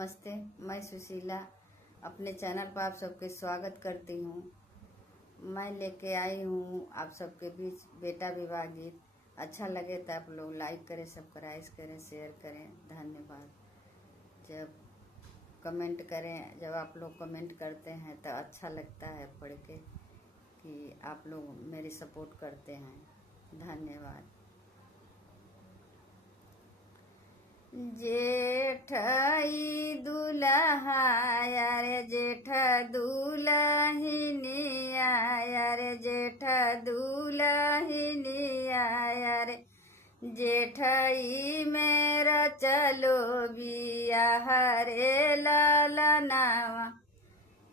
नमस्ते। मैं सुशीला अपने चैनल पर आप सबके स्वागत करती हूँ। मैं लेके आई हूँ आप सबके बीच बेटा विवाह गीत। अच्छा लगे तो आप लोग लाइक करें, सब्सक्राइब करें, शेयर करें। धन्यवाद। जब कमेंट करें, जब आप लोग कमेंट करते हैं तो अच्छा लगता है पढ़ के कि आप लोग मेरी सपोर्ट करते हैं। धन्यवाद। जेठई दुल्हा यारे जेठ दुल्हनिया यारे जेठ दुल्हनिया यारे जेठई मेरा चलो बियाह रे ललनावा।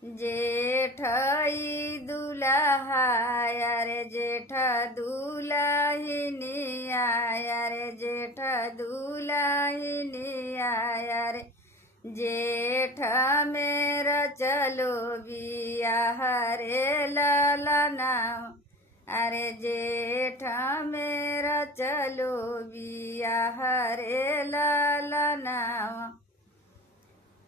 जेठई दुल्हा यारे जेठ दुल्हनिया यारे जेठ दुल्हनिया यारे जेठ मेरा चलो बियाह रे ललनावा। अरे जेठ मेरा चलो बियाह रे ललनावा।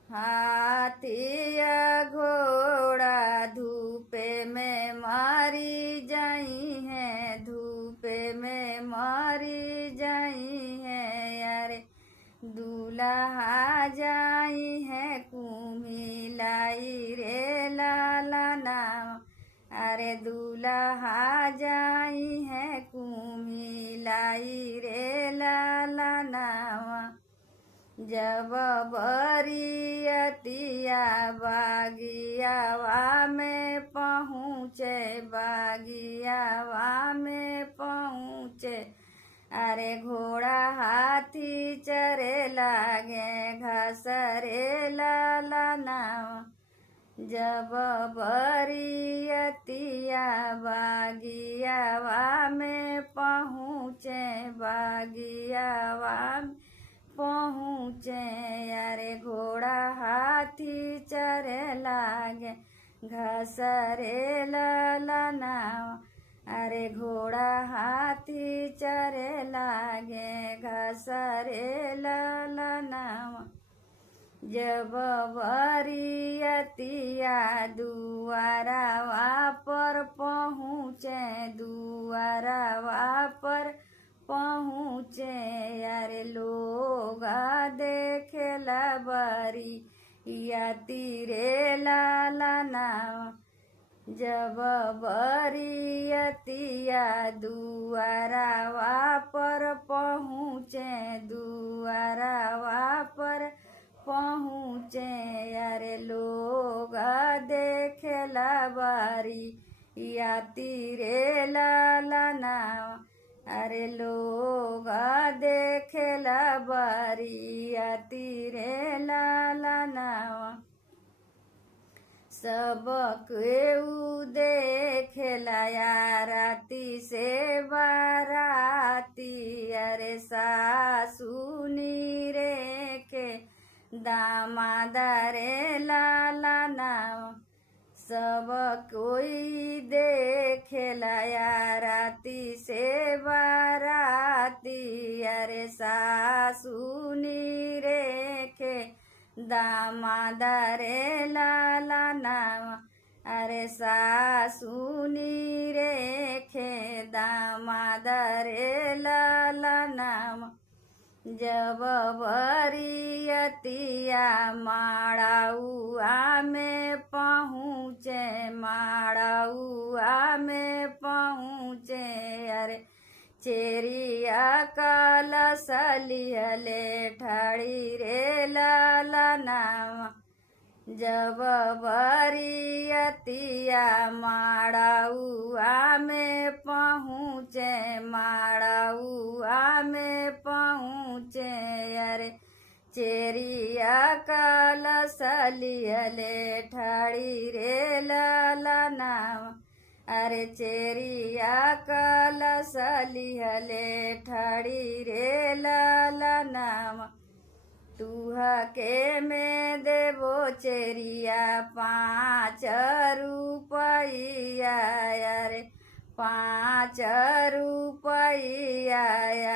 हाथिया घोड़ा धूपे में मारी जाई है, धूपे में मारी जाई है यारे दूल्हा जाई है कुमिलाई रे ललनावा। अरे दूल्हा जाई है कुमिलाई रे ललनावा। जब बरियतिया बागियावा में पहुँचे, बागियावा में पहुँचे, अरे घोड़ा हाथी चरे लागे घसरे ललनावा। जब बरियतिया बागियावा में पहुँचे, बागियावा पहुँचे, अरे घोड़ा हाथी चरे लागे घसरे ललनावा। अरे घोड़ा हाथी चरे लागे घसरे ललनावा। जब बरियतिया दुआरावा पर पहुँचे, दुआरावा पर पहुँचे, अरे लोग देखेला बरियती रे ललनावा। जब बरियतिया दुआरावा पर पहुँचे, दुआरावा पर पहुँचे, अरे लोग देखेला बरियती रे ललनावा। अरे लोग देखेला बरियती रे ललनावा। सब केहू देखेला आरती से बाराती, अरे सासुनी रे के दामाद रे ललनावा। सब कोई देखेला आरती से बाराती, अरे सासुनी रे के दामाद रे ललनावा। अरे सासुनी रे के दामाद रे ललनावा। जब बरियतिया माड़ाउआ में पहुँचे, माड़ाउआ में पहुँचे, अरे चेरिया कलश लिहले ठाड़ी रे ललनावा। जब बरियतिया माड़ाउआ में पहुँचे, माड़ाउआ में पहुँचे, अरे चेरिया कलश लिहले ठाड़ी रे ललनावा। अरे चेरिया कलश लिहले ठाड़ी रे ललनावा। तुहा के में देवो चेरिया 5 रुपया, अरे 5 रुपया,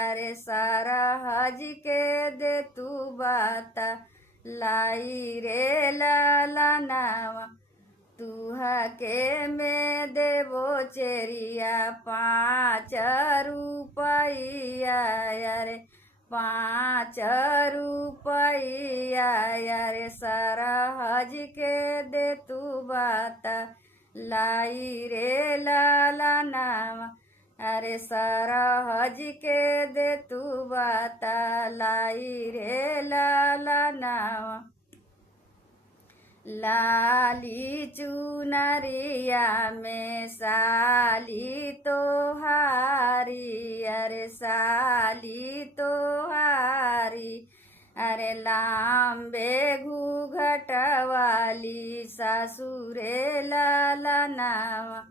अरे सरहज के दे तू बाता लाई रे ललनावा तुहा के में देवो चेरिया 5 रुपया रे 5 रुपया रे सरहज के दे तू बाता लाई रे ललनावा अरे सरहज के दे तू बाता लाई रे ललनावा लाली चुनरिया में साली तोहारी अरे साली तोहारी अरे लांबे घूघट वाली सासुरे ललनावा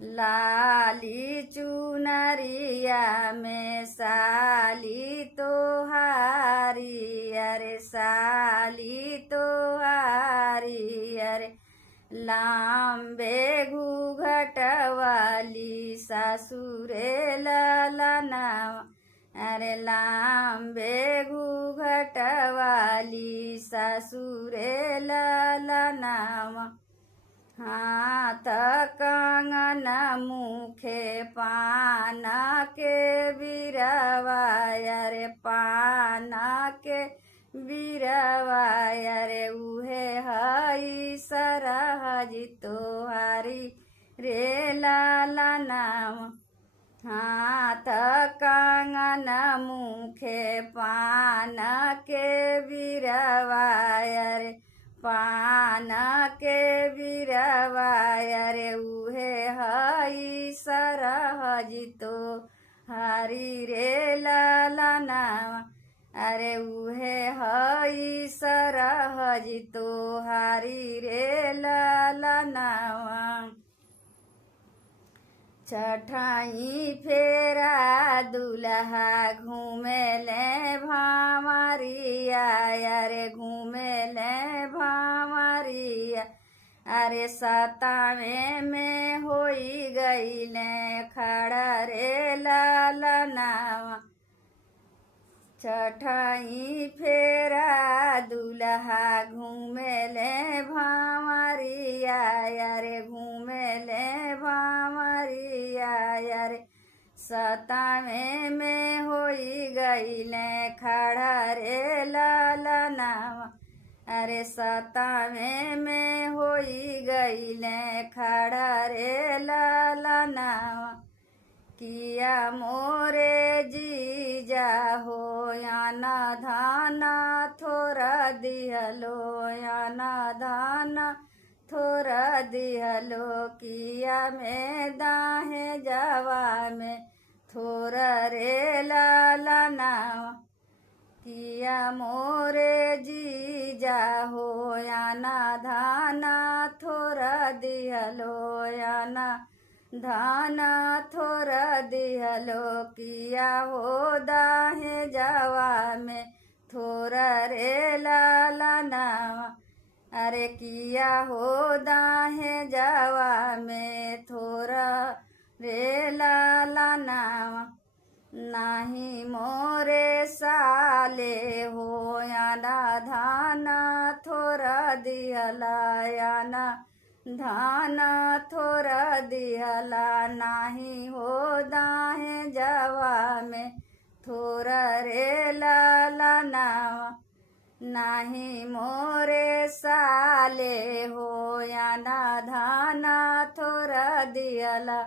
लाली चुनरिया में साली तोहारी अरे साली तोहारी अरे लांबे घूघट वाली सासुरे ललनावा अरे लांबे घूघट वाली सासुरे ललनावा हाथ कंगन मुखे पान के बिरवा रे पान के बिरवा रे उहे हई सरहज तोहारी रे ललनावा हाथ कंगन मुखे पान के बिरवा रे पान के बिरवा रे उहे हई सरहज तोहारी रे ललनावा अरे उहे हई सरहज तोहारी रे ललनावा छठाई फेरा दुल्हा घूमेले भामरिया रे घूमेले भामरिया अरे 7वें में होई गईले खड़ा रे ललनावा छठाई फेरा दुल्हा घूमेले भामरिया रे घूमेले भामरिया रे 7वें में होई गईले खड़ा रे ललनावा अरे 7वें में होई गईले खड़ा रे ललनावा किया मोरे जीजा हो या ना धाना थोड़ा दिहलो या ना धाना थोड़ा दिहलो किया में दाहे जावा में थोड़ा रे ललनावा किया मोरे जीजा हो या ना धाना थोड़ा दिहलो या ना धाना थोड़ा दिहलो किया हो दाहे जावा में थोड़ा रे ललनावा अरे किया हो दाहे जावा में थोड़ा रे ललनावा नाही मोरे साले हो या ना धाना थोड़ा दिहला या ना धाना थोड़ा दिहला नाही हो दाहे जावा में थोड़ा रे ललनावा नाही मोरे साले हो या ना धाना थोड़ा दिहला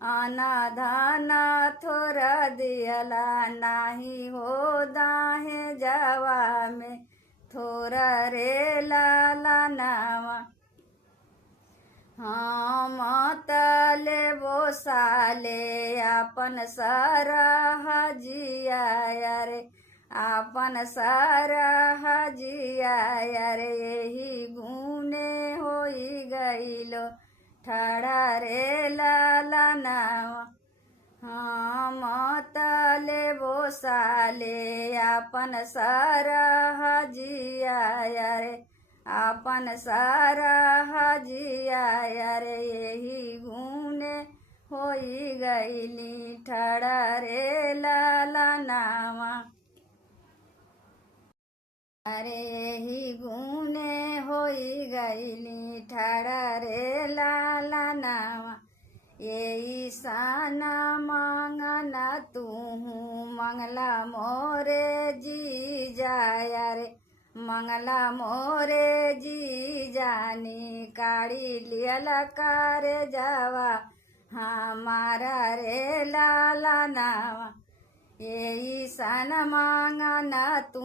आना धाना थोड़ा दिहला नाही हो दाहे जावा में थोड़ा रे ललनावा हम तले वो साले अपन सरहजिया रे अपन सरहजिया रे यही गुने होई गईलो ठड़ा रे ललनावा हम तले वो साले अपन सरहजिया रे अपन सरहजिया रे यही गुने होई गईली ठड़ा रे ललनावा। अरे यही गुने होई गईली ठाड़ा रे लाला नावा, यही साना मांगना तू मंगला मोरे जी जाया रे, मंगला मोरे जी जानी काढ़ी लियल कारे जावा हमारा रे लाला नावा, यही सन मांगना तू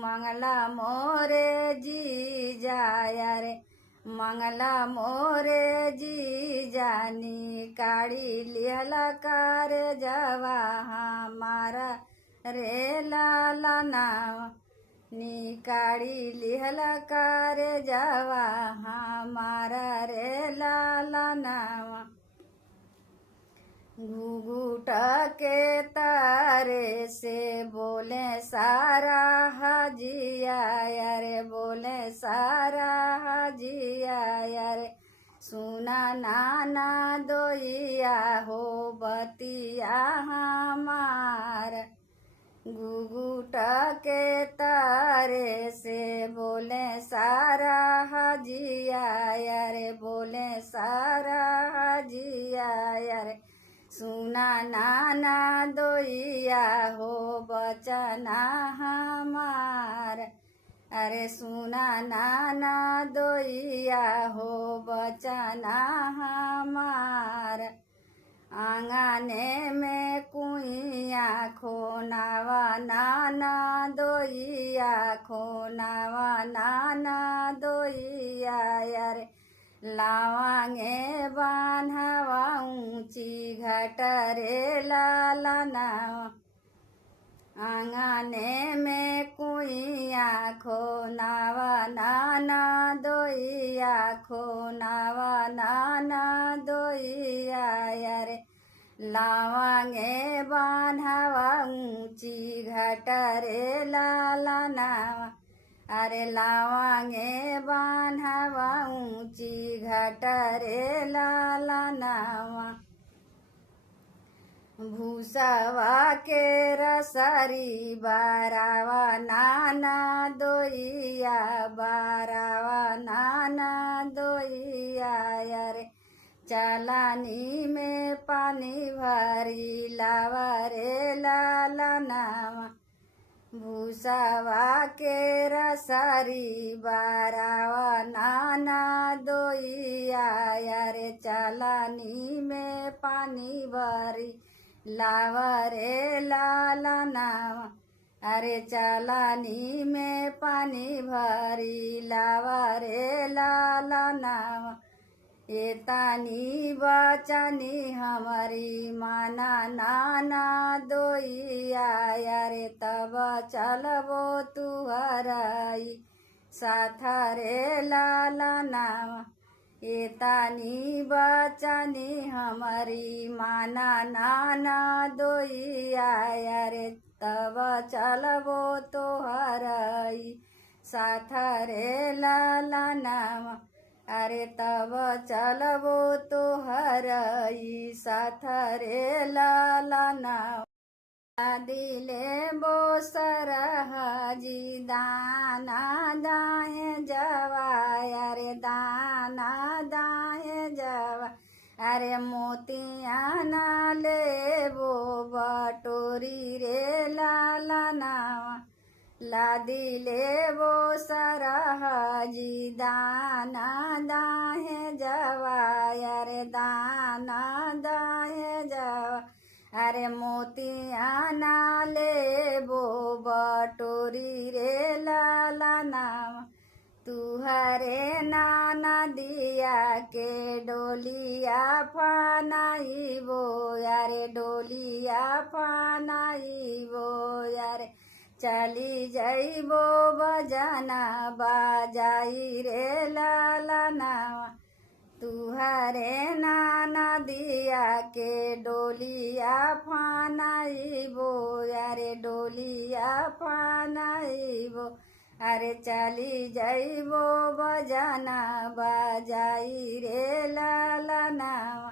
मंगला मोरे जी जाया रे, मंगला मोरे जी जानी काढ़ी लियल कार जवा हमारा रे लाला नावा, नी काढ़ी लिहल कार जवा हमारा रे लाला नावा, घुघुट के तारे से बोले सारा हाजिया रे, बोले सारा हाजिया रे, सुना नाना दोइया हो बतिया हमार, घुघुट के तारे से बोले सारा हाजिया रे, बोले सारा हाजिया रे, सुना नाना दोइया हो बचना हमार, अरे सुना नाना दोइया हो बचना हमार, आंगने में कुइया खोनावा नाना दोइया, खोनावा नाना दोइया रे, लावांगे बान्हवा ऊंची घाट रे लाला नावा, आंगने में कुइया खोनावा नाना दोइया, खोनावा नाना दोइया रे, लावांगे बान्हवा ऊंची घाट रे लाला नावा, अरे लावांगे बान्हवा ऊंची घाट रे लाला नावा, भूसावा के रसरी बारावा नाना दोइया, बारावा नाना दोइया रे, चलानी में पानी भरी लावा रे लाला नावा, भूसावा के रसरी बारावा नाना दोइया रे, चलानी में पानी भरी लावा रे लाला नावा, अरे चलानी में पानी भरी लावा रे लाला नावा, ये तानी बचनी हमारी माना नाना दोइया रे, तब चलबो तुहराई साथ रे लाला नावा, ये तानी बचनी हमारी माना नाना दोइया रे, तब चलबो तुहराई साथ रे लाला नावा, अरे तब चलबो तुहराई साथ रे लाला नावा, दिले बोसर हाजी दाना दाए जवा रे, दाना दाए जवा, अरे मोतिया ना ले वो बटोरी रे लाला नावा, लादी ले वो सरहाजी दाना दाहे जवा रे, दाना दाहे जवा, अरे मोतिया ना ले वो बटोरी रे लाला नावा, तुहरे नाना दिया के डोलिया फानाई वो यारे, डोलिया फानाई वो यारे, चली जाइबो बजाना बाजाई रे लाला नावा, तुहरे नाना दिया के डोलिया फानाइबो यारे, डोलिया फानाइबो, अरे चली जाइबो बजाना बाजाई रे लाला नावा,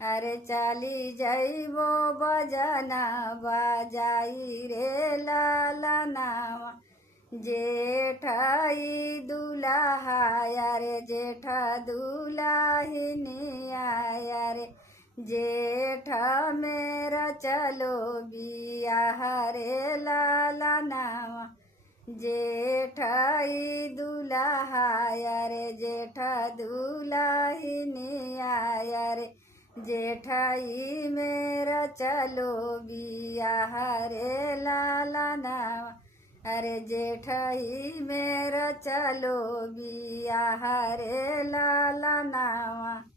अरे चली जाइबो बजाना बाजाई रे लाला नावा, जेठाई दुल्हा रे जेठा दुल्हिनिया रे जेठा मेरा चलो बियाह रे लाला नावा जेठाई दुल्हा रे जेठा दुल्हिनिया रे जेठाई मेरा चलो बियाह रे लाला नावा अरे जेठाई मेरा चलो बियाह रे लाला नावा।